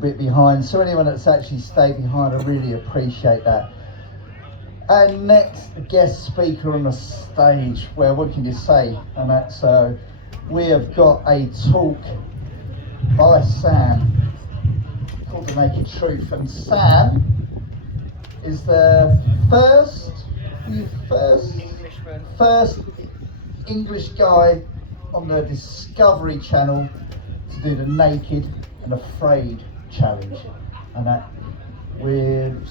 bit behind, so anyone that's actually stayed behind, I really appreciate that. And next guest speaker on the stage, well, what can you say? And that's we have got a talk by Sam called The Naked Truth, and Sam is the first English guy on the Discovery Channel to do the Naked and Afraid challenge, and that with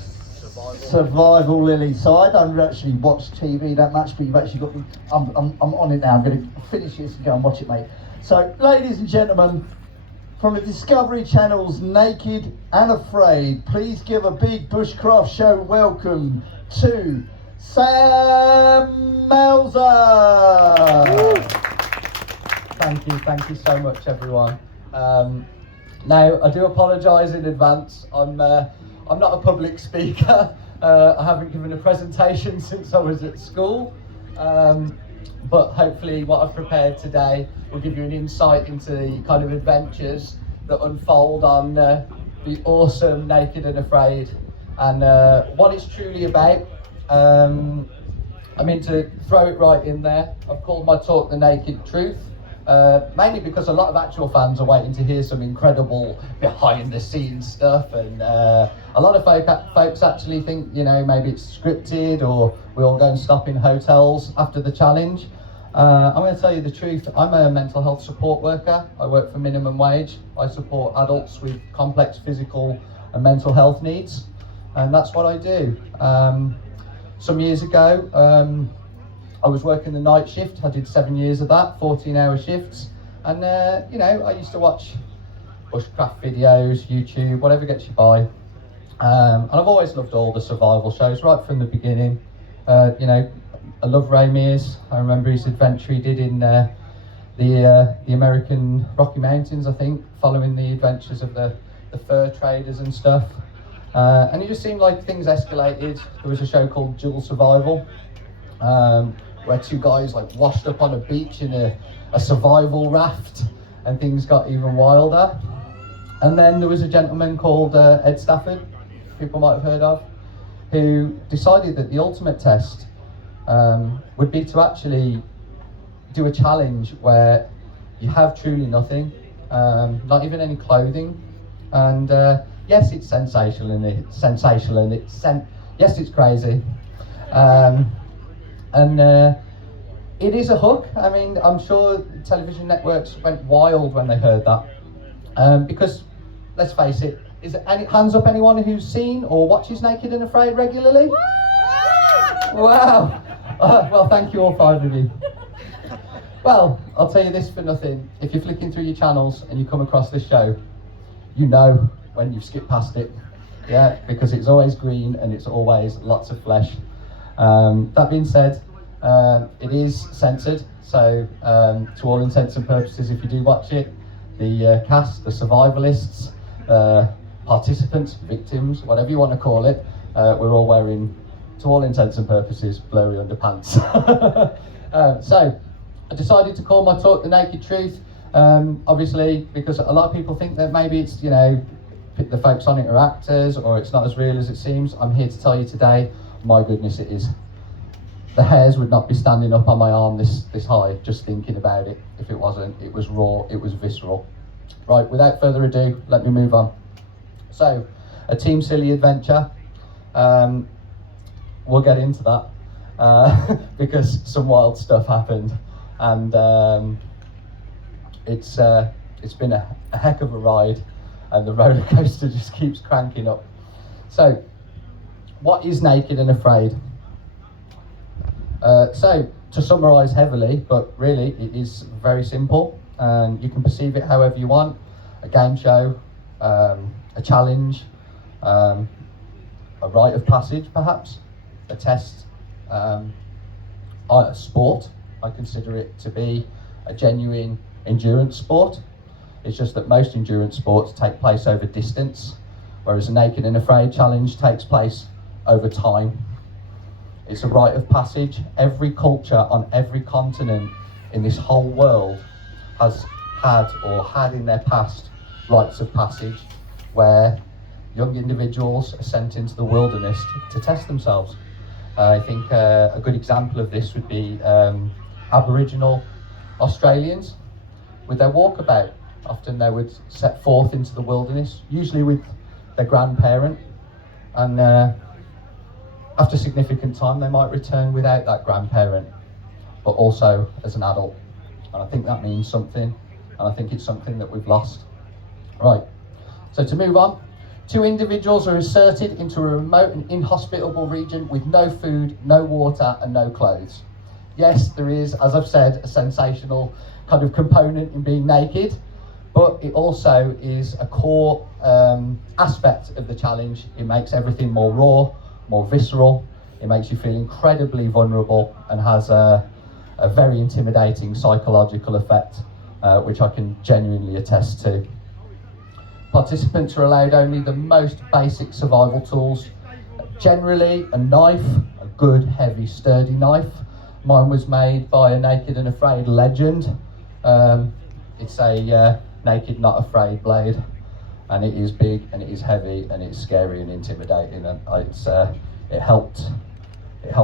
Survival Lily. So I don't actually watch TV that much, but you've actually got me. I'm on it now. I'm going to finish this and go and watch it, mate. So, ladies and gentlemen, from the Discovery Channel's Naked and Afraid, please give a big Bushcraft show welcome to Sam Melzer. Thank you so much, everyone. Now, I do apologise in advance. I'm not a public speaker. I haven't given a presentation since I was at school. But hopefully what I've prepared today will give you an insight into the kind of adventures that unfold on the awesome Naked and Afraid, and what it's truly about. I mean, to throw it right in there, I've called my talk The Naked Truth. Mainly because a lot of actual fans are waiting to hear some incredible behind the scenes stuff, and a lot of folks actually think, you know, maybe it's scripted or we all go and stop in hotels after the challenge. I'm going to tell you the truth. I'm a mental health support worker. I work for minimum wage. I support adults with complex physical and mental health needs, and that's what I do. Some years ago, I was working the night shift. I did 7 years of that, 14-hour shifts. And, you know, I used to watch bushcraft videos, YouTube, whatever gets you by. And I've always loved all the survival shows right from the beginning. You know, I love Ray Mears. I remember his adventure he did in the American Rocky Mountains, I think, following the adventures of the fur traders and stuff. And it just seemed like things escalated. There was a show called Dual Survival, where two guys like washed up on a beach in a survival raft, and things got even wilder. And then there was a gentleman called Ed Stafford, people might have heard of, who decided that the ultimate test would be to actually do a challenge where you have truly nothing, not even any clothing. And yes, it's sensational, and yes, it's crazy. And it is a hook. I mean, I'm sure television networks went wild when they heard that. Because, let's face it, is there any hands up anyone who's seen or watches Naked and Afraid regularly? Wow. Well, thank you, all 5 of you. Well, I'll tell you this for nothing. If you're flicking through your channels and you come across this show, you know when you've skipped past it. Yeah, because it's always green and it's always lots of flesh. That being said, it is censored, so to all intents and purposes, if you do watch it, the cast, the survivalists, participants, victims, whatever you want to call it, we're all wearing, to all intents and purposes, blurry underpants. So I decided to call my talk The Naked Truth, obviously because a lot of people think that maybe it's, you know, the folks on it are actors or it's not as real as it seems. I'm here to tell you today, my goodness, it is. The hairs would not be standing up on my arm this high just thinking about it if it wasn't. It was raw, it was visceral. Right, without further ado, let me move on. So, a Team Silly adventure. We'll get into that because some wild stuff happened, and it's been a heck of a ride, and the roller coaster just keeps cranking up. So, what is Naked and Afraid? So, to summarise heavily, but really it is very simple, and you can perceive it however you want. A game show, a challenge, a rite of passage perhaps, a test, a sport. I consider it to be a genuine endurance sport. It's just that most endurance sports take place over distance, whereas a Naked and Afraid challenge takes place over time. It's a rite of passage. Every culture on every continent in this whole world has had or had in their past rites of passage where young individuals are sent into the wilderness to test themselves. I think a good example of this would be Aboriginal Australians with their walkabout. Often they would set forth into the wilderness, usually with their grandparent, and after significant time they might return without that grandparent, but also as an adult. And I think that means something, and I think it's something that we've lost. Right, so to move on, 2 individuals are inserted into a remote and inhospitable region with no food, no water, and no clothes. Yes, there is, as I've said, a sensational kind of component in being naked, but it also is a core aspect of the challenge. It makes everything more raw, more visceral. It makes you feel incredibly vulnerable and has a very intimidating psychological effect, which I can genuinely attest to. Participants are allowed only the most basic survival tools. Generally, a knife, a good, heavy, sturdy knife. Mine was made by a Naked and Afraid legend. It's a Naked Not Afraid blade, and it is big and it is heavy and it's scary and intimidating, and it helped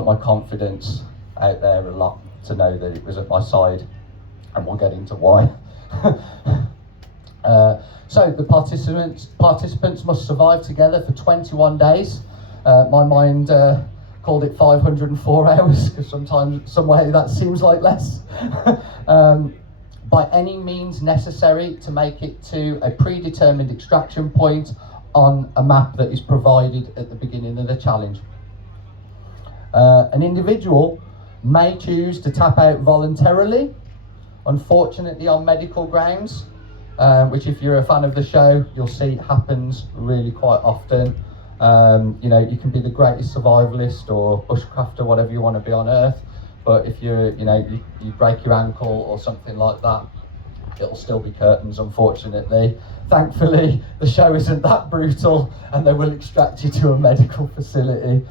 my confidence out there a lot to know that it was at my side, and we'll get into why. So the participants must survive together for 21 days. My mind called it 504 hours, because sometimes, some way that seems like less. By any means necessary to make it to a predetermined extraction point on a map that is provided at the beginning of the challenge. An individual may choose to tap out voluntarily, unfortunately on medical grounds, which if you're a fan of the show, you'll see happens really quite often. You know, you can be the greatest survivalist or bushcraft or whatever you want to be on Earth, but if you break your ankle or something like that, it'll still be curtains, unfortunately. Thankfully, the show isn't that brutal, and they will extract you to a medical facility.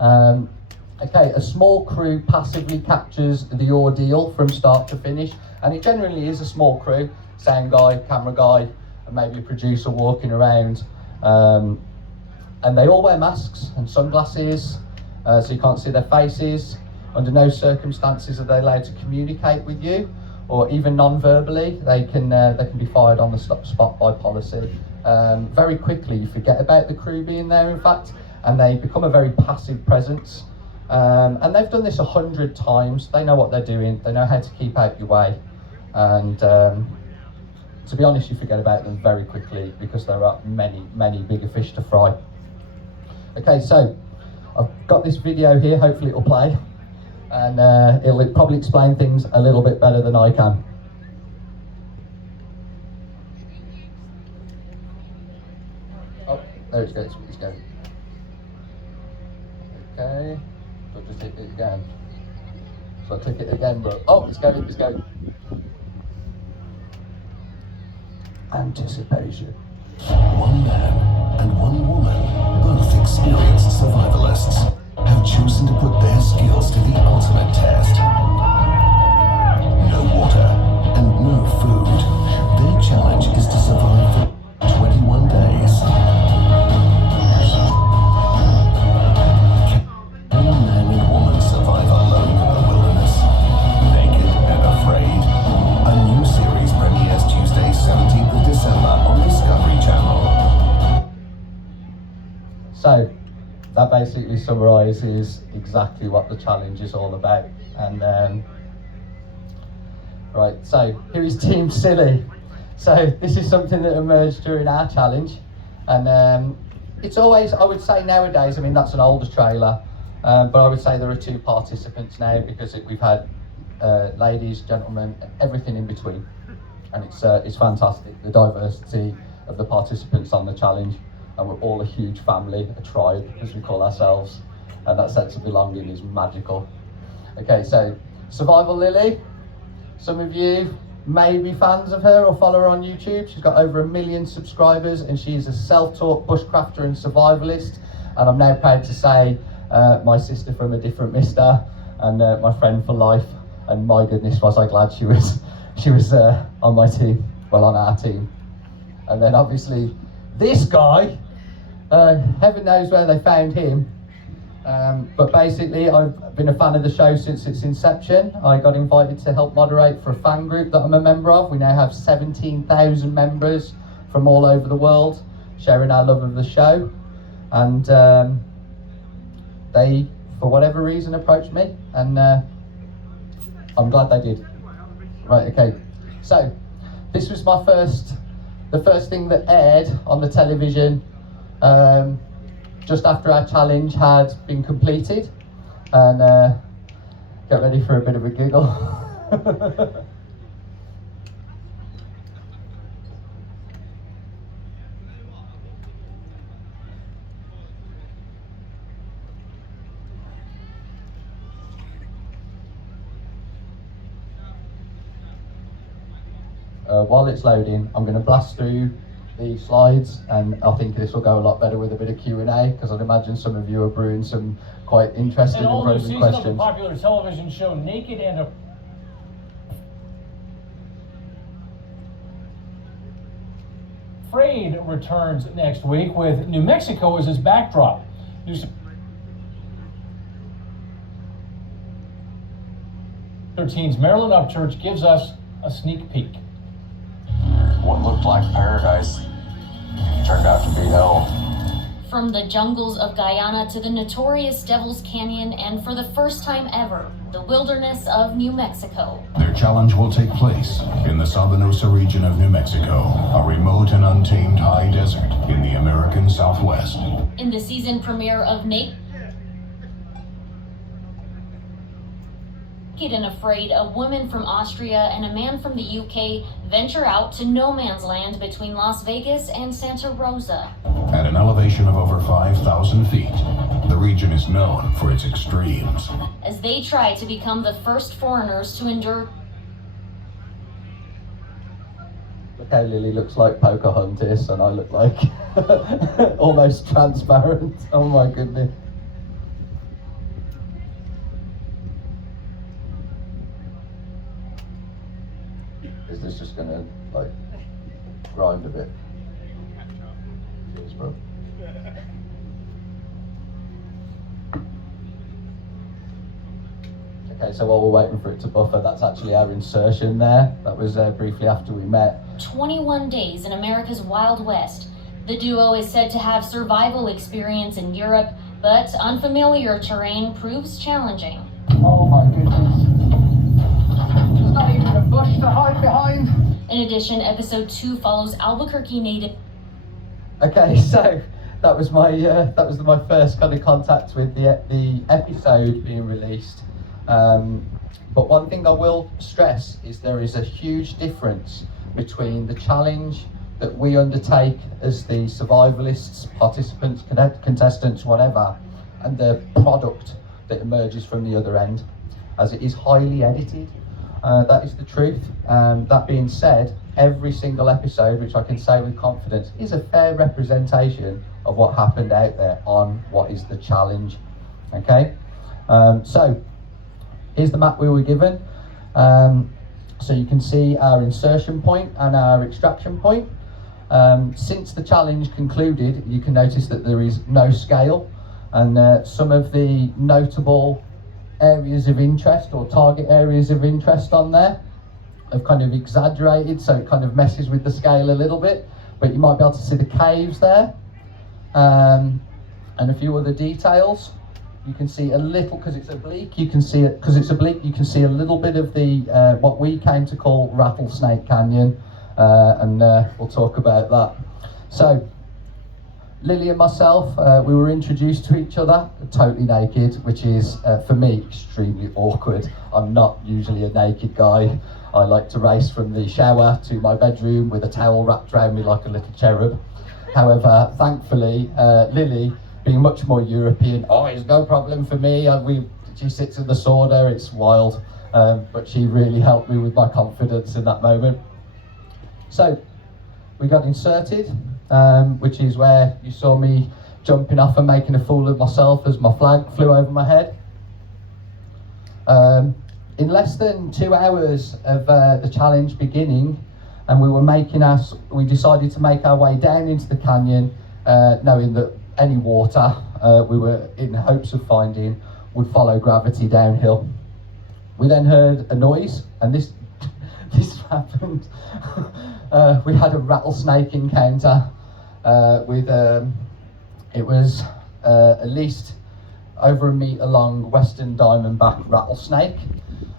Okay, a small crew passively captures the ordeal from start to finish, and it generally is a small crew, sound guy, camera guy, and maybe a producer walking around. And they all wear masks and sunglasses, so you can't see their faces. Under no circumstances are they allowed to communicate with you, or even non-verbally. They can be fired on the spot by policy. Very quickly you forget about the crew being there, in fact, and they become a very passive presence. And they've done this 100 times. They know what they're doing. They know how to keep out your way. And to be honest, you forget about them very quickly because there are many, many bigger fish to fry. Okay, so I've got this video here. Hopefully it'll play. And it'll probably explain things a little bit better than I can. Oh, there it goes. It's going. Okay. So just hit it again. So I click it again, but oh, it's going. It's going. Anticipation. One man and one woman, both experienced survivalists, have chosen to put their skills to the ultimate test. No water and no food. Their challenge is to survive for 21 days. Can a man and woman survive alone in the wilderness? Naked and Afraid. A new series premieres Tuesday, 17th of December on Discovery Channel. So that basically summarises exactly what the challenge is all about. And right, so here is Team Silly. So this is something that emerged during our challenge, and it's always, I would say nowadays, I mean that's an older trailer, but I would say there are 2 participants now, because we've had ladies, gentlemen, everything in between, and it's fantastic, the diversity of the participants on the challenge. And we're all a huge family, a tribe, as we call ourselves, and that sense of belonging is magical. Okay, so Survival Lily, some of you may be fans of her or follow her on YouTube. She's got over 1 million subscribers, and she's a self-taught bushcrafter and survivalist, and I'm now proud to say my sister from a different mister, and my friend for life, and my goodness was I glad she was on my team, well, on our team. And then obviously This guy, heaven knows where they found him. But basically, I've been a fan of the show since its inception. I got invited to help moderate for a fan group that I'm a member of. We now have 17,000 members from all over the world sharing our love of the show. And they, for whatever reason, approached me, and I'm glad they did. Right, okay. So, this was the first thing that aired on the television just after our challenge had been completed, and get ready for a bit of a giggle. While it's loading, I'm going to blast through the slides, and I think this will go a lot better with a bit of Q&A, because I'd imagine some of you are brewing some quite interesting and probing questions. Of the popular television show Naked and Afraid returns next week with New Mexico as its backdrop. News13's Marilyn Upchurch gives us a sneak peek. What looked like paradise turned out to be hell. From the jungles of Guyana to the notorious Devil's Canyon, and for the first time ever, the wilderness of New Mexico. Their challenge will take place in the Sabinosa region of New Mexico, a remote and untamed high desert in the American Southwest. In the season premiere of Naked and Afraid, a woman from Austria and a man from the UK venture out to no man's land between Las Vegas and Santa Rosa. At an elevation of over 5,000 feet, the region is known for its extremes. As they try to become the first foreigners to endure. Look how Lily looks like Pocahontas, and I look like almost transparent. Oh my goodness. Is this just gonna like grind a bit? Cheers, bro. Okay, so while we're waiting for it to buffer, that's actually our insertion there. That was briefly after we met. 21 days in America's Wild West. The duo is said to have survival experience in Europe, but unfamiliar terrain proves challenging. Oh my goodness. There's not even a bush to hide behind. In addition, episode 2 follows Albuquerque native. Okay, so that was my first kind of contact with the episode being released. But one thing I will stress is there is a huge difference between the challenge that we undertake as the survivalists, participants, contestants, whatever, and the product that emerges from the other end, as it is highly edited. That is the truth. That being said, every single episode, which I can say with confidence, is a fair representation of what happened out there on what is the challenge. Okay, so here's the map we were given. So you can see our insertion point and our extraction point. Since the challenge concluded, you can notice that there is no scale, and some of the notable areas of interest or target areas of interest on there have kind of exaggerated, so it kind of messes with the scale a little bit, but you might be able to see the caves there, and a few other details. You can see a little, because it's oblique, you can see it, because it's oblique, you can see a little bit of the, what we came to call Rattlesnake Canyon, and we'll talk about that. So, Lily and myself, we were introduced to each other totally naked, which is, for me, extremely awkward. I'm not usually a naked guy. I like to race from the shower to my bedroom with a towel wrapped around me like a little cherub. However, thankfully, Lily, being much more European, it's no problem for me. She sits in the sauna, it's wild. But she really helped me with my confidence in that moment. So, we got inserted, which is where you saw me jumping off and making a fool of myself as my flag flew over my head. In less than 2 hours of the challenge beginning, and we decided to make our way down into the canyon, knowing that any water we were in hopes of finding would follow gravity downhill. We then heard a noise, and this happened. We had a rattlesnake encounter with it was at least over 1 metre long western diamondback rattlesnake,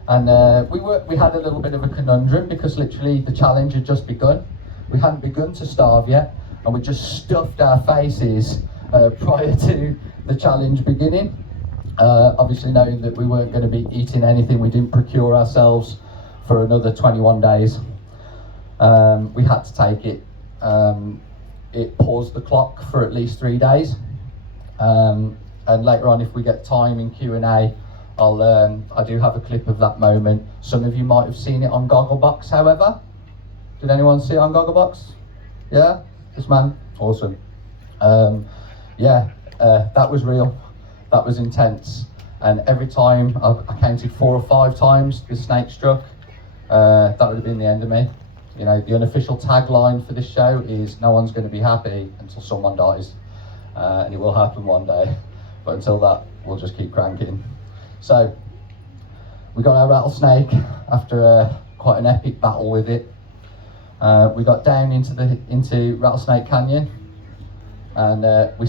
and we had a little bit of a conundrum because literally the challenge had just begun. We hadn't begun to starve yet, and we just stuffed our faces prior to the challenge beginning. Obviously knowing that we weren't going to be eating anything, we didn't procure ourselves for another 21 days. We had to take it. It paused the clock for at least 3 days. And later on, if we get time in Q&A, I do have a clip of that moment. Some of you might have seen it on Gogglebox, however. Did anyone see it on Gogglebox? Yeah? This man? Awesome. That was real. That was intense. And every time, I counted 4 or 5 times the snake struck, that would have been the end of me. You know, the unofficial tagline for this show is no one's going to be happy until someone dies. And it will happen one day. But until that, we'll just keep cranking. So, we got our rattlesnake after quite an epic battle with it. We got down into Rattlesnake Canyon, and we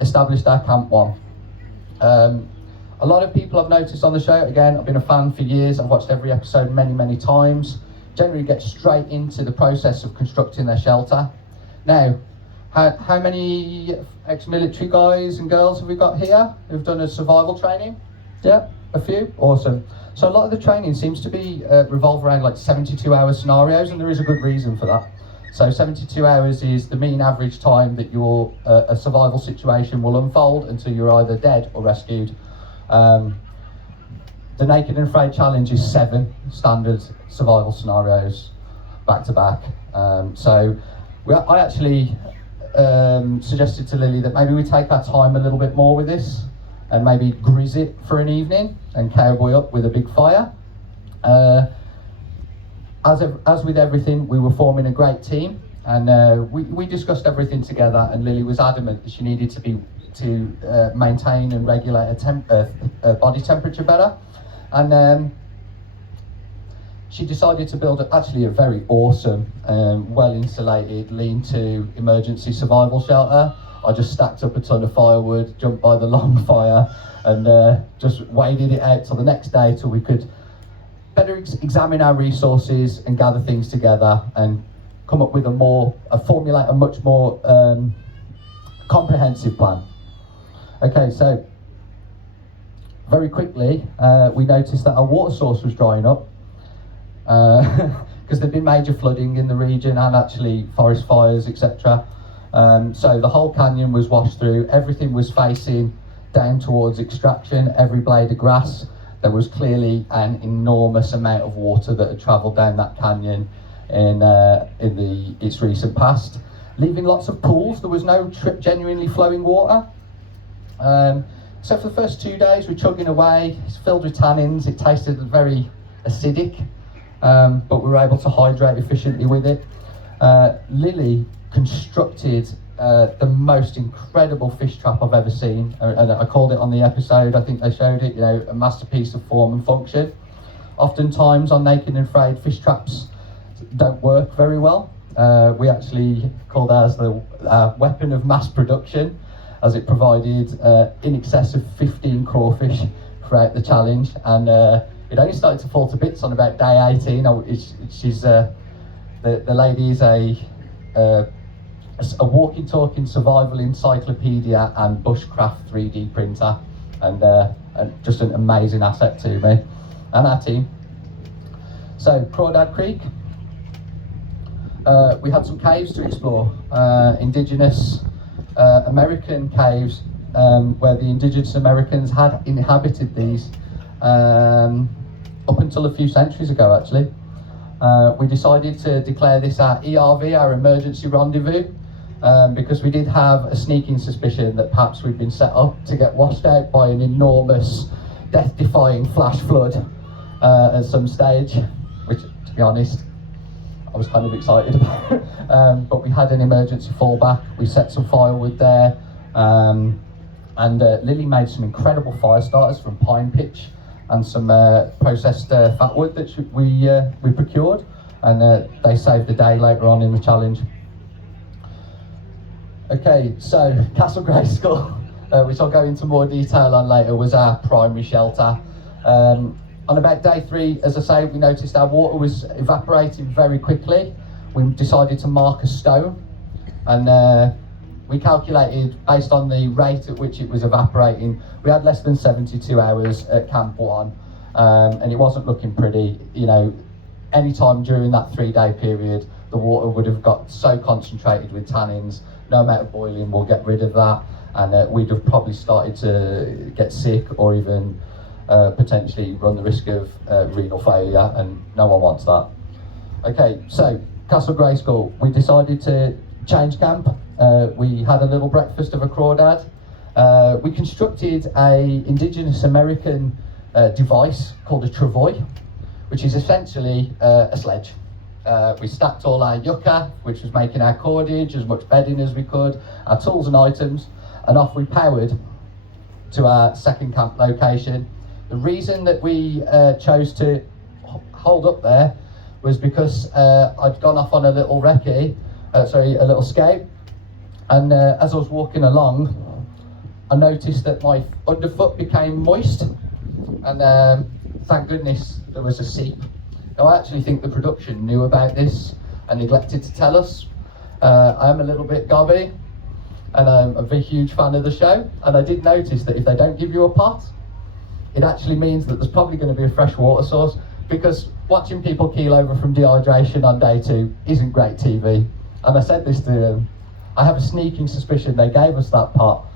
established our camp 1. A lot of people I've noticed on the show, again, I've been a fan for years, I've watched every episode many times, generally get straight into the process of constructing their shelter. Now, how many ex-military guys and girls have we got here who've done a survival training? Yeah, a few? Awesome. So a lot of the training seems to be revolve around like 72-hour scenarios, and there is a good reason for that. So 72 hours is the mean average time that your a survival situation will unfold until you're either dead or rescued. The Naked and Afraid challenge is 7 standard survival scenarios back to back. I actually suggested to Lily that maybe we take our time a little bit more with this and maybe grizz it for an evening and cowboy up with a big fire. As with everything, we were forming a great team, and we discussed everything together, and Lily was adamant that she needed to maintain and regulate a body temperature better. And she decided to build actually a very awesome, well-insulated, lean-to emergency survival shelter. I just stacked up a ton of firewood, jumped by the long fire, and just waded it out till the next day till we could better examine our resources and gather things together and come up with formulate a much more comprehensive plan. Okay, so very quickly we noticed that our water source was drying up because there'd been major flooding in the region and actually forest fires, etc. So the whole canyon was washed through, everything was facing down towards extraction, every blade of grass. There was clearly an enormous amount of water that had travelled down that canyon in its recent past, leaving lots of pools. There was no genuinely flowing water. So for the first 2 days we're chugging away, it's filled with tannins, it tasted very acidic, but we were able to hydrate efficiently with it. Lily constructed the most incredible fish trap I've ever seen, and I called it on the episode, I think they showed it, a masterpiece of form and function. Oftentimes on Naked and Afraid, fish traps don't work very well. We actually called ours the weapon of mass production, as it provided in excess of 15 crawfish throughout the challenge, and it only started to fall to bits on about day 18. The lady is a walking, talking survival encyclopedia and bushcraft 3D printer, and just an amazing asset to me and our team. So Crawdad Creek, we had some caves to explore, indigenous American caves, where the indigenous Americans had inhabited these up until a few centuries ago, actually. We decided to declare this our ERV, our emergency rendezvous, because we did have a sneaking suspicion that perhaps we'd been set up to get washed out by an enormous, death-defying flash flood at some stage, which, to be honest, I was kind of excited about. But we had an emergency fallback. We set some firewood there, and Lily made some incredible fire starters from pine pitch and some processed fat wood that we procured, and they saved the day later on in the challenge. Okay, so Castle Grayskull, which I'll go into more detail on later, was our primary shelter. On about day 3, as I say, we noticed our water was evaporating very quickly. We decided to mark a stone, and we calculated, based on the rate at which it was evaporating, we had less than 72 hours at Camp 1, and it wasn't looking pretty. You know, any time during that 3-day period, the water would have got so concentrated with tannins, no amount of boiling will get rid of that, and we'd have probably started to get sick or even potentially run the risk of renal failure, and no one wants that. Okay, so Castle Grayskull, we decided to change camp. We had a little breakfast of a crawdad. We constructed a indigenous American device called a travois, which is essentially a sledge. We stacked all our yucca, which was making our cordage, as much bedding as we could, our tools and items, and off we powered to our second camp location. The reason that we chose to hold up there was because I'd gone off on a little recce, a little scape, and as I was walking along, I noticed that my underfoot became moist, and thank goodness there was a seep. Now, I actually think the production knew about this and neglected to tell us. I am a little bit gobby, and I'm a big huge fan of the show, and I did notice that if they don't give you a pot, it actually means that there's probably going to be a fresh water source, because watching people keel over from dehydration on day 2 isn't great TV. And I said this to them, I have a sneaking suspicion they gave us that pot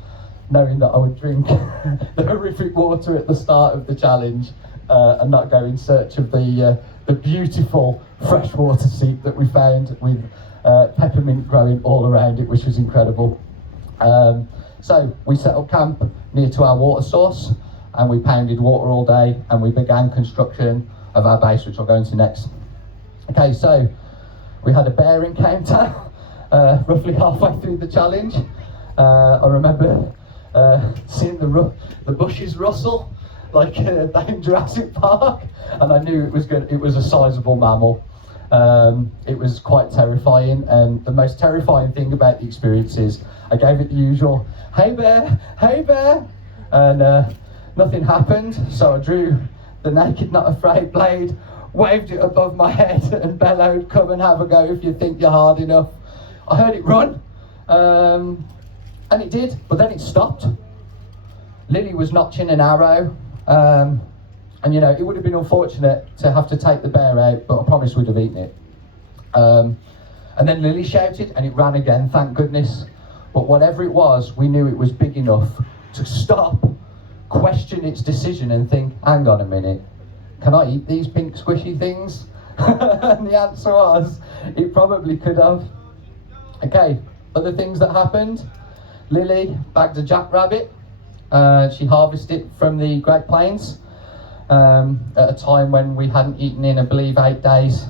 knowing that I would drink the horrific water at the start of the challenge and not go in search of the beautiful freshwater seep that we found with peppermint growing all around it, which was incredible. So we set up camp near to our water source, and we pounded water all day, and we began construction of our base, which I'll go into next. Okay, so we had a bear encounter roughly halfway through the challenge. I remember seeing the bushes rustle like in Jurassic Park, and I knew it was a sizable mammal. It was quite terrifying, and the most terrifying thing about the experience is I gave it the usual, hey bear, and nothing happened, so I drew the naked not afraid blade, waved it above my head and bellowed, come and have a go if you think you're hard enough. I heard it run, and it did, but then it stopped. Lily was notching an arrow, and you know, it would have been unfortunate to have to take the bear out, but I promise we'd have eaten it. And then Lily shouted, and it ran again, thank goodness. But whatever it was, we knew it was big enough to stop, question its decision and think, hang on a minute, can I eat these pink squishy things? And the answer was, it probably could have. Okay, other things that happened. Lily bagged a jackrabbit. She harvested it from the Great Plains at a time when we hadn't eaten in, I believe, 8 days,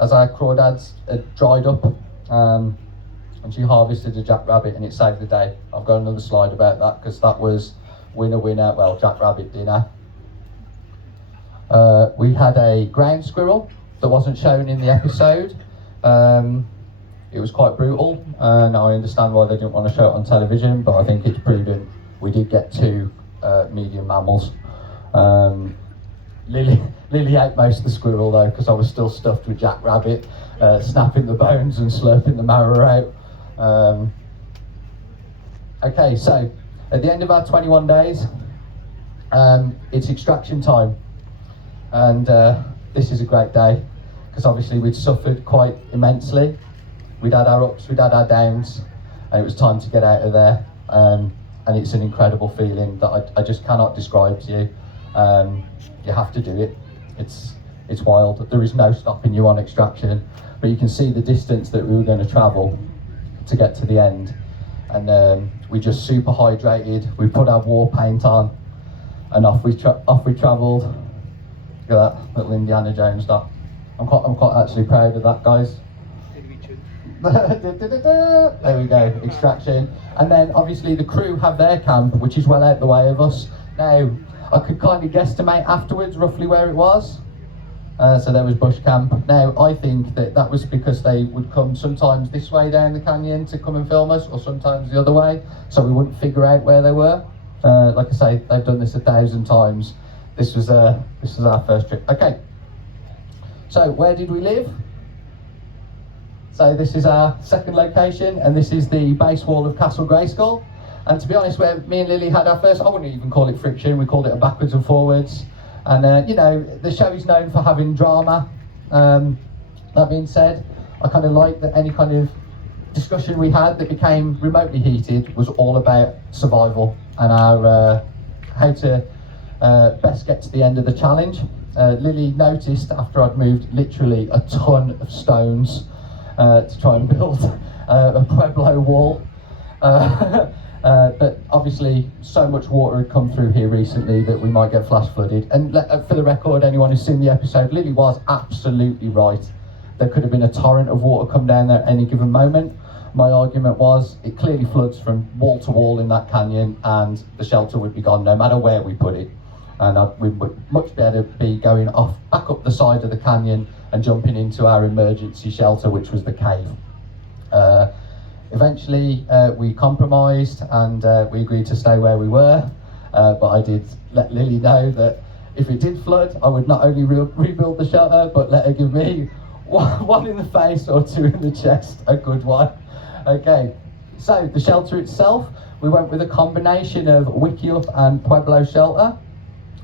as our crawdads had dried up. And she harvested a jackrabbit, and it saved the day. I've got another slide about that, because that was winner, well, jackrabbit dinner. We had a ground squirrel that wasn't shown in the episode. It was quite brutal, and I understand why they didn't want to show it on television, but I think it's prudent. We did get 2 medium mammals. Lily ate most of the squirrel though, because I was still stuffed with jackrabbit, snapping the bones and slurping the marrow out. Okay, so at the end of our 21 days, it's extraction time, and this is a great day, because obviously we'd suffered quite immensely. We'd had our ups, we'd had our downs, and it was time to get out of there. And it's an incredible feeling that I just cannot describe to you. You have to do it. It's wild. There is no stopping you on extraction, but you can see the distance that we were going to travel to get to the end. And we just super hydrated. We put our war paint on, and off we travelled. Look at that little Indiana Jones dot. I'm quite actually proud of that, guys. There we go, extraction. And then obviously the crew have their camp, which is well out the way of us. Now, I could kind of guesstimate afterwards roughly where it was. So there was bush camp. Now, I think that was because they would come sometimes this way down the canyon to come and film us, or sometimes the other way, so we wouldn't figure out where they were. Like I say, they've done this 1,000 times. This was our first trip. Okay, so where did we live? So this is our second location, and this is the base wall of Castle Grayskull. And to be honest, where me and Lily had our first, I wouldn't even call it friction, we called it a backwards and forwards. And you know, the show is known for having drama. That being said, I kind of like that any kind of discussion we had that became remotely heated was all about survival and our how to best get to the end of the challenge. Lily noticed after I'd moved literally a ton of stones to try and build a Pueblo wall. But obviously so much water had come through here recently that we might get flash flooded. And for the record, anyone who's seen the episode, Lily was absolutely right. There could have been a torrent of water come down there at any given moment. My argument was it clearly floods from wall to wall in that canyon, and the shelter would be gone no matter where we put it. And we would much better be going back up the side of the canyon and jumping into our emergency shelter, which was the cave. Eventually we compromised and we agreed to stay where we were, but I did let Lily know that if it did flood, I would not only rebuild the shelter, but let her give me one in the face or two in the chest, a good one. Okay, so the shelter itself, we went with a combination of Wickiup and Pueblo shelter.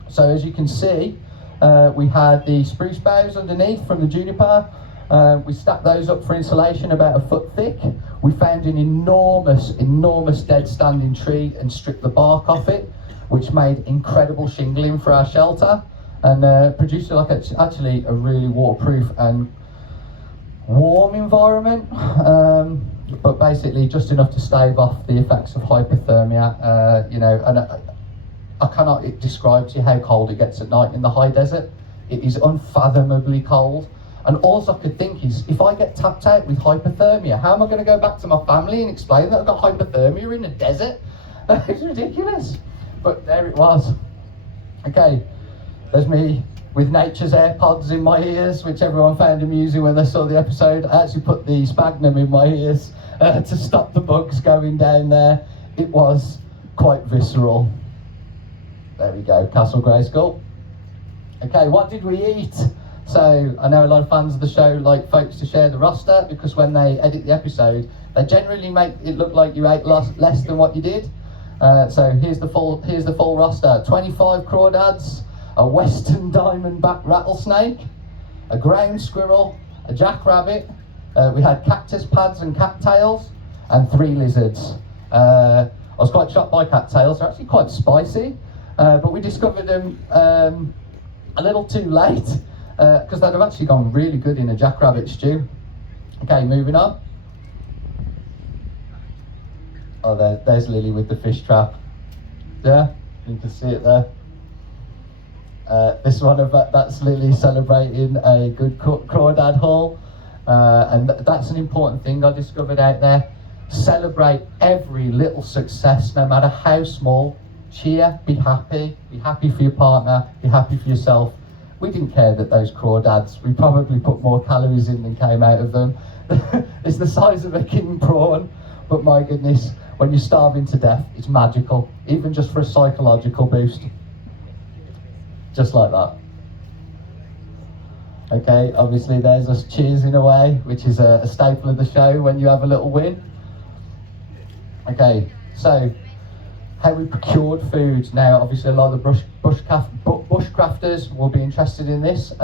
So as you can see, we had the spruce boughs underneath from the juniper. We stacked those up for insulation about 1 foot thick. We found an enormous dead standing tree and stripped the bark off it, which made incredible shingling for our shelter, and produced actually a really waterproof and warm environment, but basically just enough to stave off the effects of hypothermia. You know, and I cannot describe to you how cold it gets at night in the high desert. It is unfathomably cold. And all I could think is, if I get tapped out with hypothermia, how am I going to go back to my family and explain that I've got hypothermia in the desert? It's ridiculous. But there it was. Okay, there's me with nature's AirPods in my ears, which everyone found amusing when they saw the episode. I actually put the sphagnum in my ears to stop the bugs going down there. It was quite visceral. There we go, Castle Grayskull. Okay, what did we eat? So I know a lot of fans of the show like folks to share the roster, because when they edit the episode, they generally make it look like you ate less than what you did. So here's the full roster: 25 crawdads, a western diamondback rattlesnake, a ground squirrel, a jackrabbit. We had cactus pads and cattails, and 3 lizards. I was quite shocked by cattails; they're actually quite spicy, but we discovered them a little too late. Because they'd have actually gone really good in a jackrabbit stew. Okay, moving on. Oh, there's Lily with the fish trap. Yeah, you can see it there. This one, that's Lily celebrating a good crawdad haul. And that's an important thing I discovered out there. Celebrate every little success, no matter how small. Cheer, be happy for your partner, be happy for yourself. We didn't care that those crawdads, we probably put more calories in than came out of them. It's the size of a king prawn, but my goodness, when you're starving to death, it's magical, even just for a psychological boost. Just like that. Okay, obviously there's us cheersing away, which is a staple of the show when you have a little win. Okay, so how we procured food. Now, obviously, a lot of the bushcrafters will be interested in this.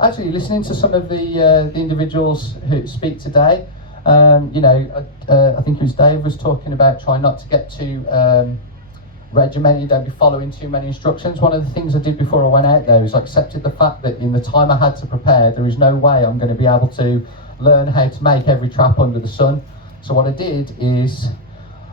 Actually, listening to some of the individuals who speak today, you know, I think it was Dave was talking about trying not to get too regimented, don't be following too many instructions. One of the things I did before I went out there is I accepted the fact that in the time I had to prepare, there is no way I'm going to be able to learn how to make every trap under the sun. So what I did is,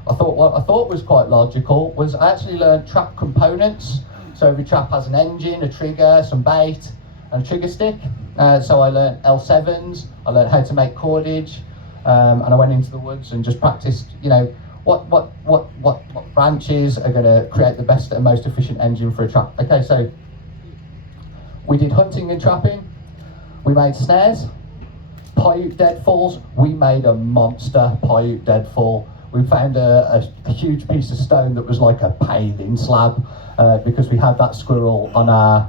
what I thought was quite logical was I actually learned trap components. So every trap has an engine, a trigger, some bait, and a trigger stick. So I learned L7s, I learned how to make cordage, and I went into the woods and just practiced, you know, what branches are going to create the best and most efficient engine for a trap. Okay, so we did hunting and trapping, we made snares, Paiute deadfalls. We made a monster Paiute deadfall. We found a huge piece of stone that was like a paling slab because we had that squirrel on our,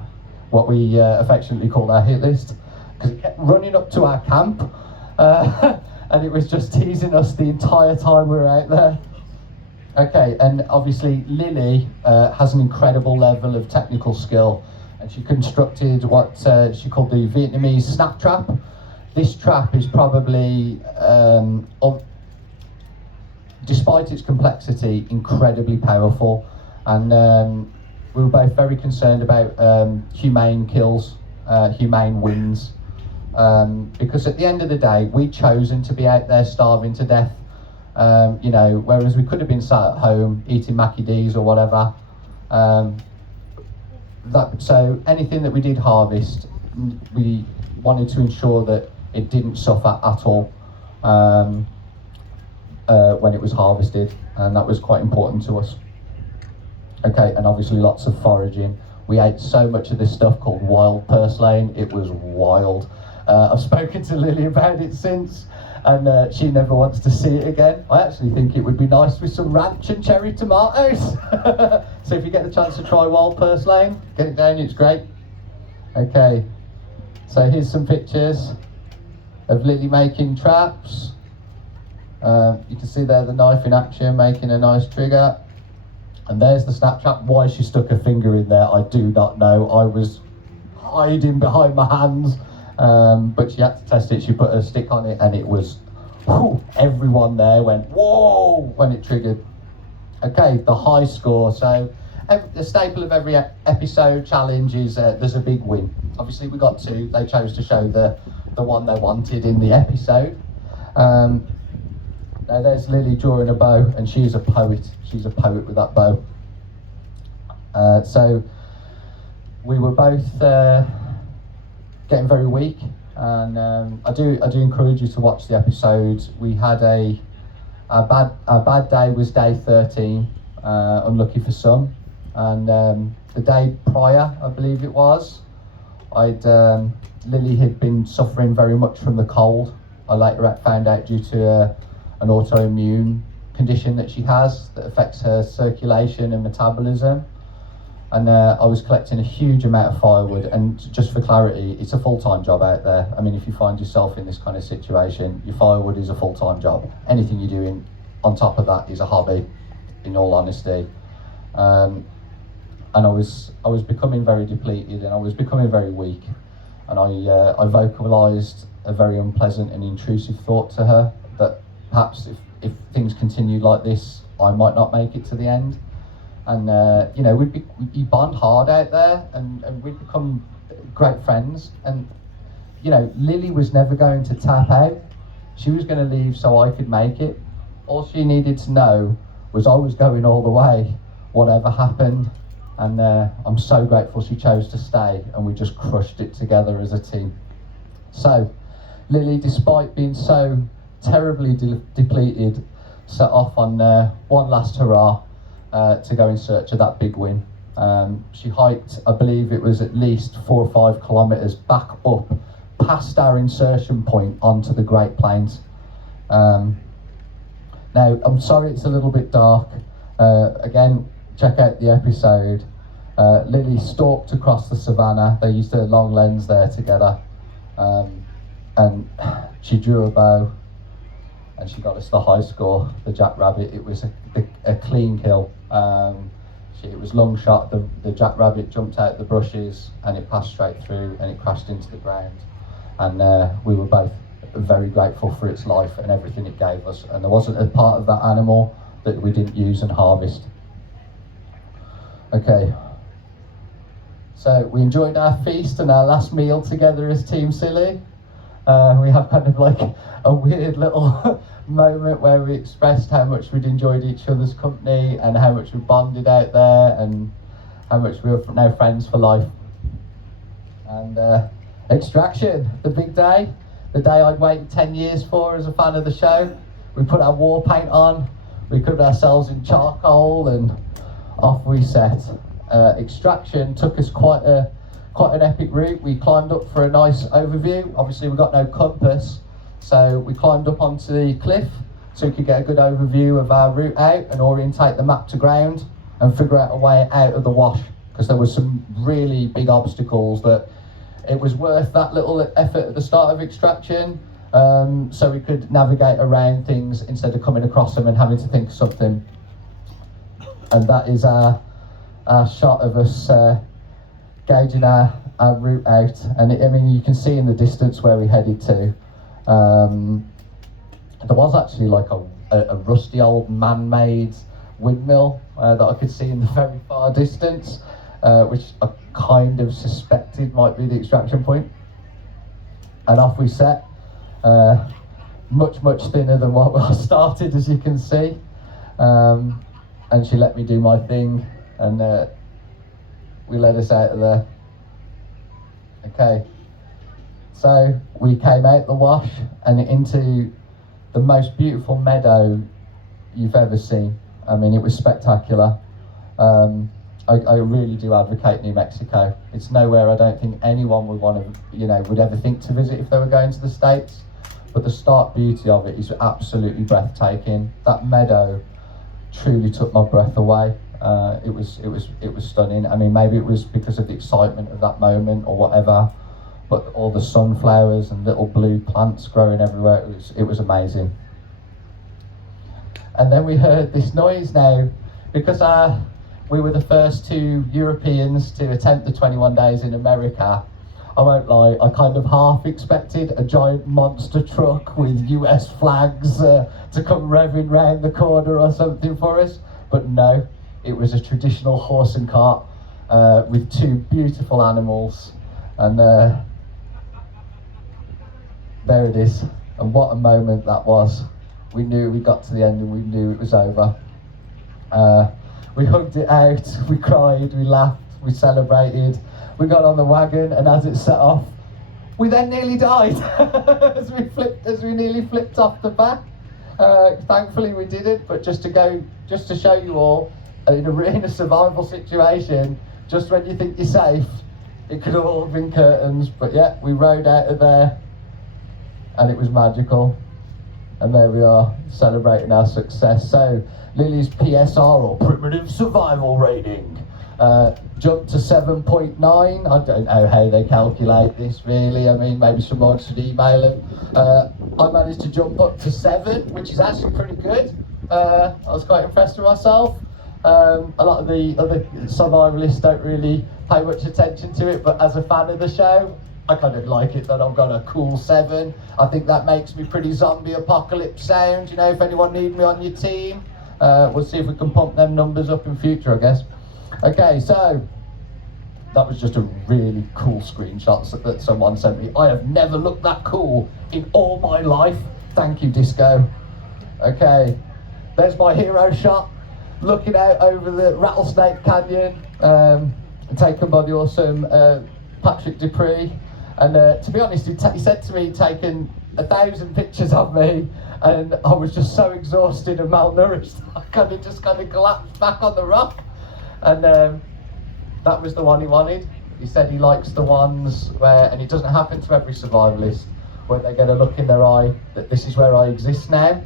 what we affectionately called our hit list, because it kept running up to our camp and it was just teasing us the entire time we were out there. Okay, and obviously Lily has an incredible level of technical skill, and she constructed what she called the Vietnamese snap trap. This trap is probably, despite its complexity, incredibly powerful, and we were both very concerned about humane kills, humane wins, because at the end of the day, we'd chosen to be out there starving to death, you know, whereas we could have been sat at home eating Mackie D's or whatever. So anything that we did harvest, we wanted to ensure that it didn't suffer at all when it was harvested, and that was quite important to us. Okay, and obviously lots of foraging. We ate so much of this stuff called wild purslane, it was wild. I've spoken to Lily about it since, and she never wants to see it again. I actually think it would be nice with some ranch and cherry tomatoes. So if you get the chance to try wild purslane, get it down, it's great. Okay, so here's some pictures of Lily making traps. You can see there the knife in action, making a nice trigger. And there's the snap trap. Why she stuck her finger in there, I do not know. I was hiding behind my hands, but she had to test it. She put her stick on it, and it was, whew, everyone there went, whoa, when it triggered. Okay, the high score. So the staple of every episode challenge is there's a big win. Obviously we got two. They chose to show the one they wanted in the episode. Now there's Lily drawing a bow, and she's a poet. She's a poet with that bow. So we were both getting very weak, and I do encourage you to watch the episodes. We had our bad day was day 13, unlucky for some, and the day prior, I believe it was, Lily had been suffering very much from the cold. I later found out due to an autoimmune condition that she has that affects her circulation and metabolism. And I was collecting a huge amount of firewood, and just for clarity, it's a full-time job out there. I mean, if you find yourself in this kind of situation, your firewood is a full-time job. Anything you're doing on top of that is a hobby, in all honesty. And I was becoming very depleted, and I was becoming very weak. And I vocalised a very unpleasant and intrusive thought to her, that perhaps if things continued like this, I might not make it to the end. And you know, we'd bond hard out there, and we'd become great friends. And you know, Lily was never going to tap out. She was going to leave so I could make it. All she needed to know was I was going all the way, whatever happened. And I'm so grateful she chose to stay, and we just crushed it together as a team. So Lily, despite being so terribly depleted, set off on one last hurrah to go in search of that big win. She hiked, I believe it was at least 4 or 5 kilometres back up past our insertion point onto the Great Plains. Now, I'm sorry it's a little bit dark. Again, check out the episode. Lily stalked across the savannah. They used a long lens there together, and she drew a bow, and she got us the high score, the jackrabbit. It was a clean kill. It was long shot. The jackrabbit jumped out the bushes, and it passed straight through, and it crashed into the ground. And we were both very grateful for its life and everything it gave us. And there wasn't a part of that animal that we didn't use and harvest. Okay. So we enjoyed our feast and our last meal together as Team Silly. We have kind of like a weird little moment where we expressed how much we'd enjoyed each other's company and how much we bonded out there and how much we were now friends for life. And Extraction, the big day, the day I'd waited 10 years for as a fan of the show. We put our war paint on, we covered ourselves in charcoal, and off we set. Extraction took us quite an epic route. We climbed up for a nice overview. Obviously we got no compass, so we climbed up onto the cliff so we could get a good overview of our route out and orientate the map to ground and figure out a way out of the wash, because there was some really big obstacles that it was worth that little effort at the start of extraction, so we could navigate around things instead of coming across them and having to think of something. And that is our shot of us gauging our route out. And I mean, you can see in the distance where we headed to. There was actually like a rusty old man-made windmill that I could see in the very far distance, which I kind of suspected might be the extraction point. And off we set, much thinner than what I started, as you can see. And she let me do my thing, and we let us out of there. Okay, so we came out the wash and into the most beautiful meadow you've ever seen. I mean, it was spectacular. I really do advocate New Mexico. It's nowhere I don't think anyone would want to, would ever think to visit if they were going to the States. But the stark beauty of it is absolutely breathtaking. That meadow truly took my breath away. It was stunning. I mean, maybe it was because of the excitement of that moment or whatever, but all the sunflowers and little blue plants growing everywhere, it was amazing. And then we heard this noise now, because we were the first 2 Europeans to attempt the 21 days in America. I won't lie, I kind of half expected a giant monster truck with US flags to come revving round the corner or something for us, but no, it was a traditional horse and cart with 2 beautiful animals, and there it is. And what a moment that was. We knew we got to the end and we knew it was over. We hugged it out, we cried, we laughed, we celebrated. We got on the wagon, and as it set off, we then nearly died as we nearly flipped off the back. Thankfully we didn't, but just to show you all, in a survival situation, just when you think you're safe, it could have all been curtains. But yeah, we rode out of there, and it was magical. And there we are, celebrating our success. So Lily's PSR, or primitive survival rating, jumped to 7.9. I don't know how they calculate this really. I mean, maybe someone should email them. I managed to jump up to 7, which is actually pretty good. I was quite impressed with myself. A lot of the other survivalists don't really pay much attention to it, but as a fan of the show, I kind of like it that I've got a cool 7. I think that makes me pretty zombie apocalypse sound. If anyone needs me on your team, we'll see if we can pump them numbers up in future, I guess. Okay, so that was just a really cool screenshot that someone sent me. I have never looked that cool in all my life. Thank you, Disco. Okay, there's my hero shot, looking out over the Rattlesnake Canyon, taken by the awesome Patrick Dupree. And to be honest, he said to me he'd taken 1,000 pictures of me, and I was just so exhausted and malnourished, I kind of collapsed back on the rock. And that was the one he wanted. He said he likes the ones where, and it doesn't happen to every survivalist, where they get a look in their eye that this is where I exist now.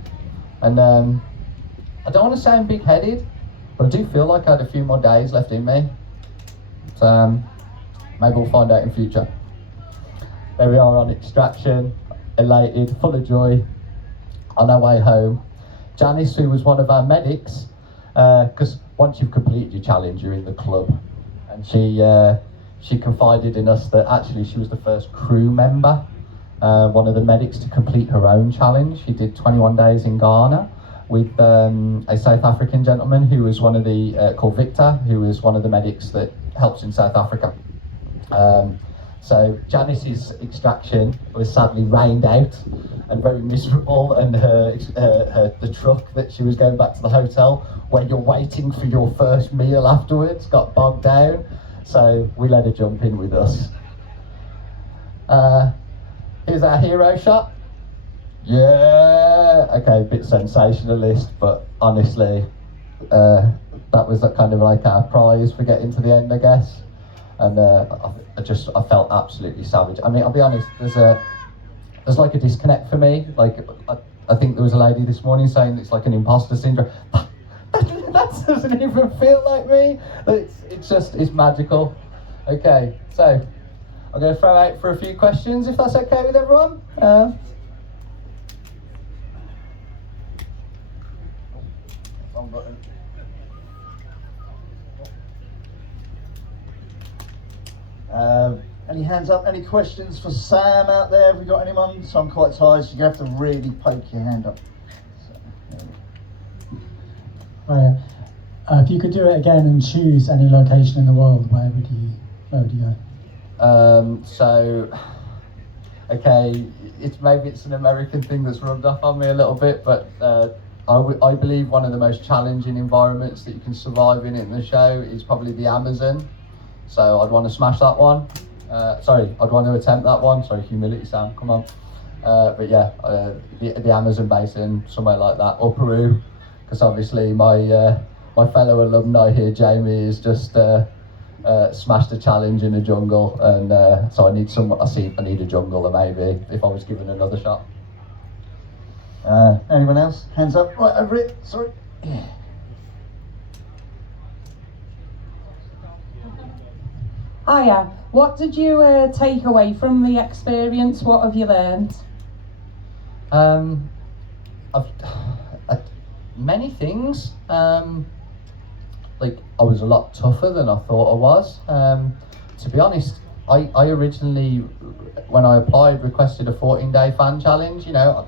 And I don't want to sound big-headed, but I do feel like I had a few more days left in me. So maybe we'll find out in future. There we are on extraction, elated, full of joy, on our way home. Janice, who was one of our medics, because once you've completed your challenge, you're in the club, and she confided in us that actually she was the first crew member, one of the medics, to complete her own challenge. She did 21 days in Ghana with a South African gentleman who was one of the, called Victor, who was one of the medics that helps in South Africa. So Janice's extraction was sadly rained out and very miserable, and the truck that she was going back to the hotel where you're waiting for your first meal afterwards got bogged down, so we let her jump in with us. Here's our hero shot. Yeah, okay, a bit sensationalist, but honestly, that was kind of like our prize for getting to the end, I guess. And I felt absolutely savage. I mean, I'll be honest, there's like a disconnect for me. Like, I think there was a lady this morning saying it's like an imposter syndrome. That doesn't even feel like me. It's magical. Okay, so I'm going to throw out for a few questions, if that's okay with everyone. Any hands up? Any questions for Sam out there? Have we got anyone? So I'm quite tired, so you have to really poke your hand up. Right. If you could do it again and choose any location in the world, where would you go? Okay, maybe it's an American thing that's rubbed off on me a little bit, but I believe one of the most challenging environments that you can survive in the show is probably the Amazon. So I'd want to smash that one. I'd want to attempt that one. Sorry, humility, Sam, come on. But yeah, the Amazon basin, somewhere like that, or Peru, because obviously my fellow alumni here, Jamie, has just smashed a challenge in a jungle, and so I need a jungle, maybe, if I was given another shot. Anyone else? Hands up. Right, over it. Sorry. Yeah. Hiya. What did you take away from the experience? What have you learned? Many things. Like, I was a lot tougher than I thought I was. To be honest, I originally, when I applied, requested a 14-day fan challenge, you know,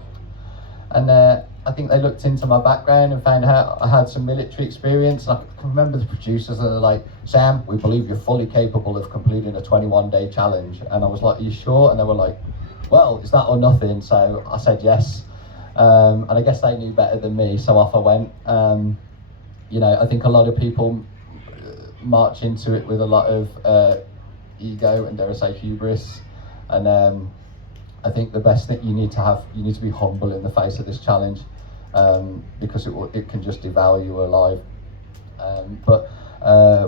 and I think they looked into my background and found out I had some military experience. And I can remember the producers, and they're like, Sam, we believe you're fully capable of completing a 21-day challenge. And I was like, are you sure? And they were like, well, it's that or nothing. So I said yes. And I guess they knew better than me, so off I went. You know, I think a lot of people march into it with a lot of ego and, dare I say, hubris. And I think the best thing you need to be humble in the face of this challenge, because it can just devour you alive. But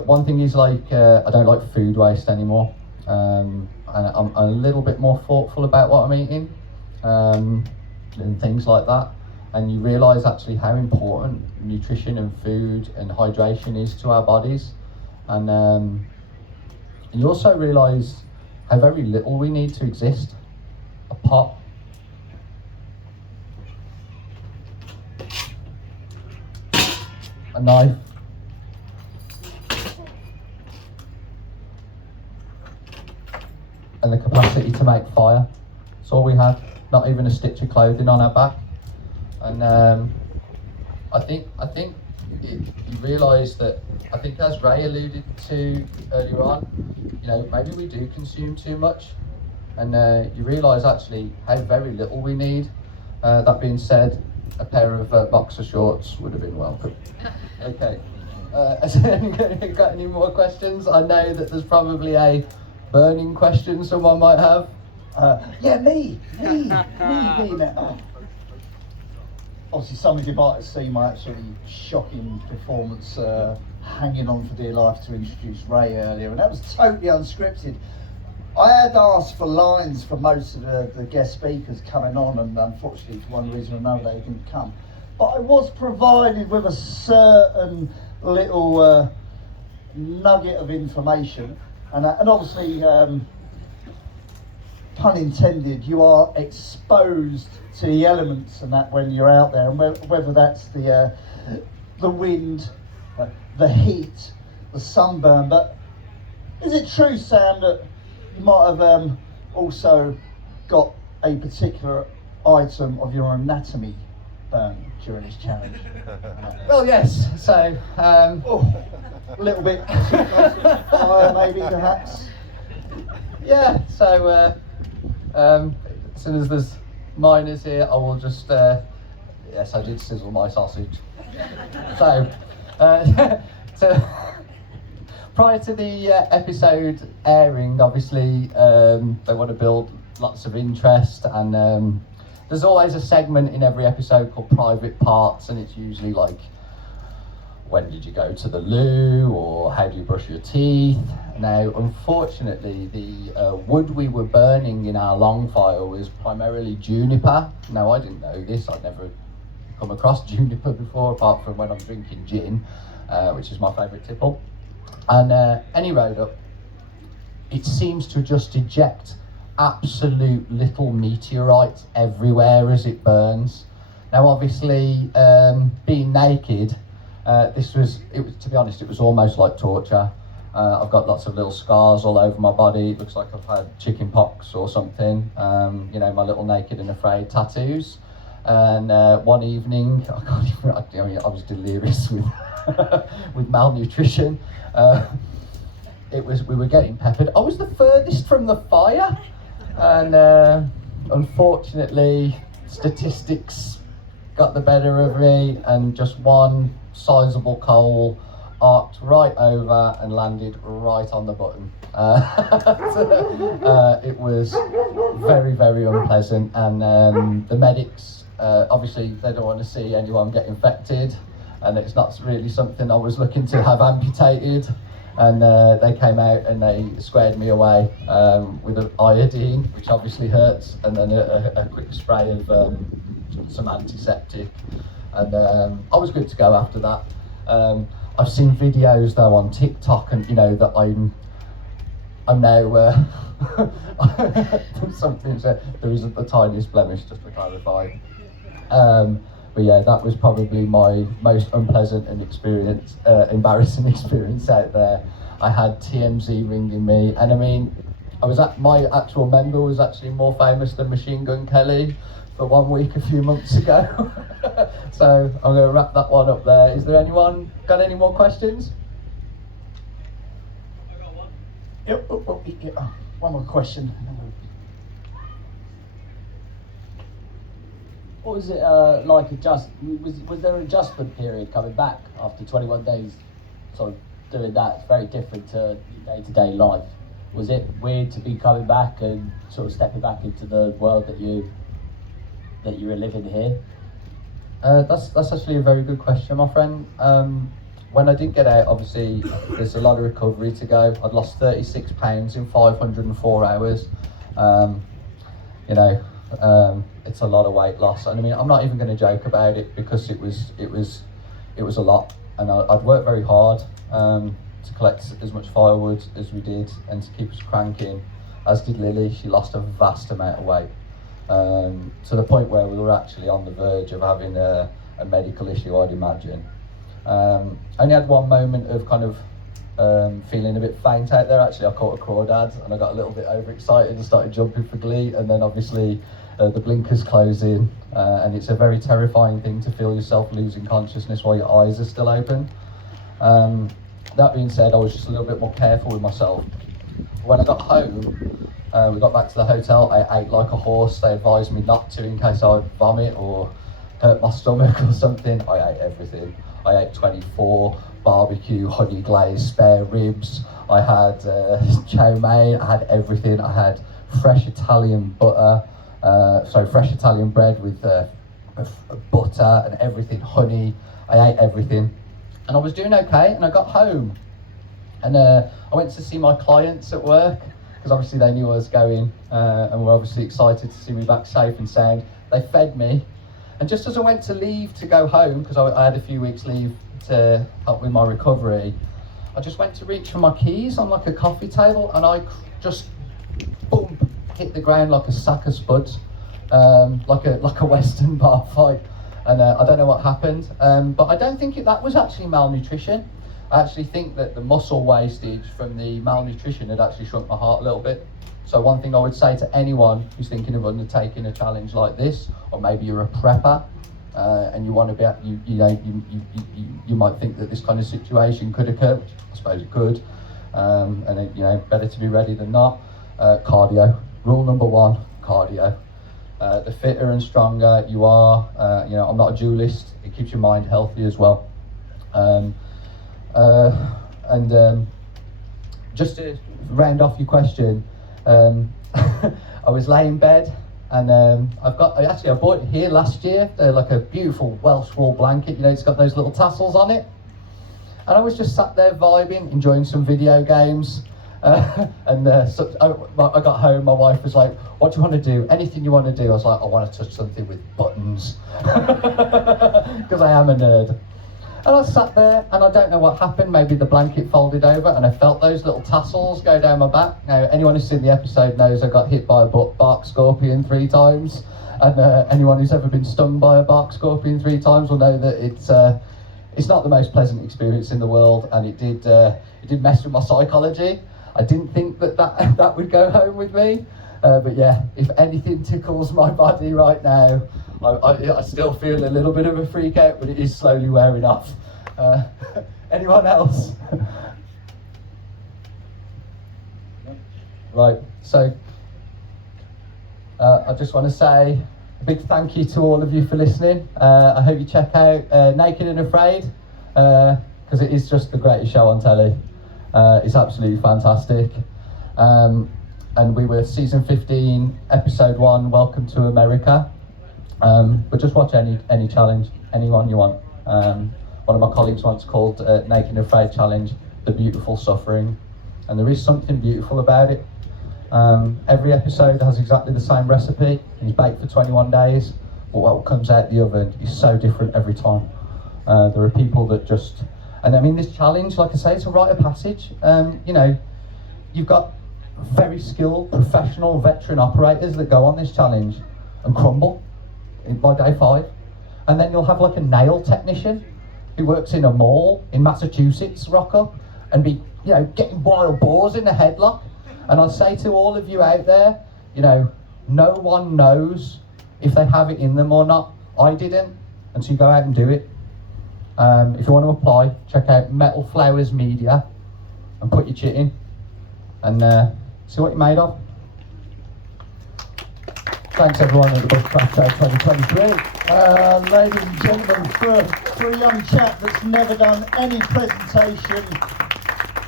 one thing is, like, I don't like food waste anymore, and I'm a little bit more thoughtful about what I'm eating, and things like that. And you realise actually how important nutrition and food and hydration is to our bodies, and you also realise how very little we need to exist. A pot, a knife, and the capacity to make fire. That's all we had. Not even a stitch of clothing on our back. And I think you realise that, I think as Ray alluded to earlier on, you know, maybe we do consume too much, and you realise actually how very little we need. That being said, a pair of boxer shorts would have been welcome. Okay, has anyone got any more questions? I know that there's probably a burning question someone might have. Yeah, me. Obviously, some of you might have seen my absolutely shocking performance hanging on for dear life to introduce Ray earlier, and that was totally unscripted. I had asked for lines for most of the guest speakers coming on, and unfortunately, for one reason or another, they didn't come. But I was provided with a certain little nugget of information, and obviously, pun intended, you are exposed to the elements and that when you're out there, and whether that's the wind, the heat, the sunburn. But is it true, Sam, that you might have also got a particular item of your anatomy burned during this challenge? Well, yes. So A little bit fire, maybe, perhaps. Yeah. So as soon as there's miners here, I will just yes, I did sizzle my sausage. So prior to the episode airing, obviously they want to build lots of interest, and there's always a segment in every episode called Private Parts, and it's usually like, when did you go to the loo, or how do you brush your teeth? Now, unfortunately, the wood we were burning in our long fire was primarily juniper. Now, I didn't know this, I'd never come across juniper before, apart from when I'm drinking gin, which is my favourite tipple. And any road up, it seems to just eject absolute little meteorites everywhere as it burns. Now, obviously, being naked, to be honest, it was almost like torture. I've got lots of little scars all over my body. It looks like I've had chicken pox or something. You know, my little naked and afraid tattoos. And one evening, I was delirious with with malnutrition. We were getting peppered. I was the furthest from the fire, and unfortunately, statistics got the better of me, and just one sizable coal arced right over and landed right on the button. It was very, very unpleasant, and the medics, obviously, they don't want to see anyone get infected, and it's not really something I was looking to have amputated. And they came out and they squared me away with an iodine, which obviously hurts, and then a quick spray of some antiseptic, and I was good to go after that. I've seen videos though on TikTok, and you know that I'm now something, so there isn't the tiniest blemish, just to clarify. But yeah, that was probably my most unpleasant and embarrassing experience out there. I had TMZ ringing me, and I mean, my actual member was actually more famous than Machine Gun Kelly for 1 week a few months ago. So I'm going to wrap that one up there. Is there anyone got any more questions? I got one. Yep. One more question. What was it like was there an adjustment period coming back after 21 days sort of doing that? It's very different to day-to-day life. Was it weird to be coming back and sort of stepping back into the world that you were living here? That's actually a very good question, my friend. When I did get out, obviously there's a lot of recovery to go. I'd lost 36 pounds in 504 hours. You know, it's a lot of weight loss, and I mean, I'm not even going to joke about it, because it was a lot, and I'd worked very hard to collect as much firewood as we did and to keep us cranking, as did Lily. She lost a vast amount of weight, to the point where we were actually on the verge of having a medical issue, I'd imagine. Only had one moment of kind of feeling a bit faint out there. Actually, I caught a crawdad and I got a little bit overexcited and started jumping for glee, and then obviously the blinkers close in, and it's a very terrifying thing to feel yourself losing consciousness while your eyes are still open. That being said, I was just a little bit more careful with myself. When I got home, we got back to the hotel, I ate like a horse. They advised me not to, in case I would vomit or hurt my stomach or something. I ate everything. I ate 24 barbecue honey glazed spare ribs. I had chow mein. I had everything. I had fresh Italian butter, fresh Italian bread with butter and everything, honey. I ate everything, and I was doing okay. And I got home, and I went to see my clients at work, because obviously they knew I was going, and were obviously excited to see me back safe and sound. They fed me. And just as I went to leave to go home, because I had a few weeks leave to help with my recovery, I just went to reach for my keys on like a coffee table, and I just, boom, hit the ground like a sack of spuds, like a Western bar fight. And I don't know what happened, but I don't think that was actually malnutrition. I actually think that the muscle wastage from the malnutrition had actually shrunk my heart a little bit. So one thing I would say to anyone who's thinking of undertaking a challenge like this, or maybe you're a prepper, and you want to be, you might think that this kind of situation could occur, which I suppose it could, and it, better to be ready than not. Cardio. Rule number one: cardio. The fitter and stronger you are, I'm not a dualist. It keeps your mind healthy as well. Just to round off your question. I was laying in bed, and I bought it here last year. They're like a beautiful Welsh wool blanket. You know, it's got those little tassels on it. And I was just sat there vibing, enjoying some video games. I got home, my wife was like, what do you want to do? Anything you want to do? I was like, I want to touch something with buttons. Because I am a nerd. And I sat there, and I don't know what happened. Maybe the blanket folded over, and I felt those little tassels go down my back. Now, anyone who's seen the episode knows I got hit by a bark scorpion 3 times. And anyone who's ever been stung by a bark scorpion 3 times will know that it's not the most pleasant experience in the world, and it did mess with my psychology. I didn't think that would go home with me, but yeah, if anything tickles my body right now, I still feel a little bit of a freak out, but it is slowly wearing off. Anyone else? Right, so I just want to say a big thank you to all of you for listening. I hope you check out Naked and Afraid, because it is just the greatest show on telly. It's absolutely fantastic. And we were season 15, episode 1, Welcome to America. But just watch any challenge, anyone you want. One of my colleagues once called Naked and Afraid challenge the beautiful suffering, and there is something beautiful about it. Every episode has exactly the same recipe. It's baked for 21 days, but what comes out the oven is so different every time. There are people that just, and I mean this challenge, like I say, it's a rite of passage. You know, you've got very skilled, professional, veteran operators that go on this challenge and crumble by day 5. And then you'll have like a nail technician who works in a mall in Massachusetts rock up and be, you know, getting wild boars in a headlock. And I say to all of you out there, you know, no one knows if they have it in them or not. I didn't, and so you go out and do it. If you want to apply, check out Metal Flowers Media and put your chit in and see what you're made of. Thanks everyone at the Bushcraft Show 2023. Ladies and gentlemen, for a young chap that's never done any presentation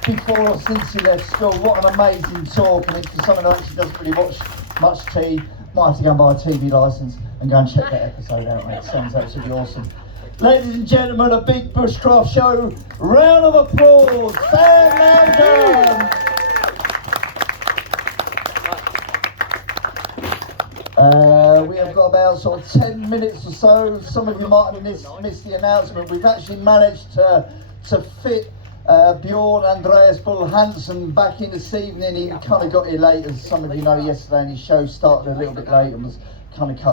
before or since he left school, what an amazing talk. And if you're someone who actually doesn't really watch much TV, might have to go and buy a TV licence and go and check that episode out, mate. It sounds absolutely awesome. Ladies and gentlemen, a big Bushcraft Show round of applause, Sam Mangan! We have got about sort of 10 minutes or so. Some of you might have missed the announcement. We've actually managed to fit Bjorn Andreas Bull Hansen back in this evening. He kind of got here late, as some of you know, yesterday, and his show started a little bit late and was kind of cut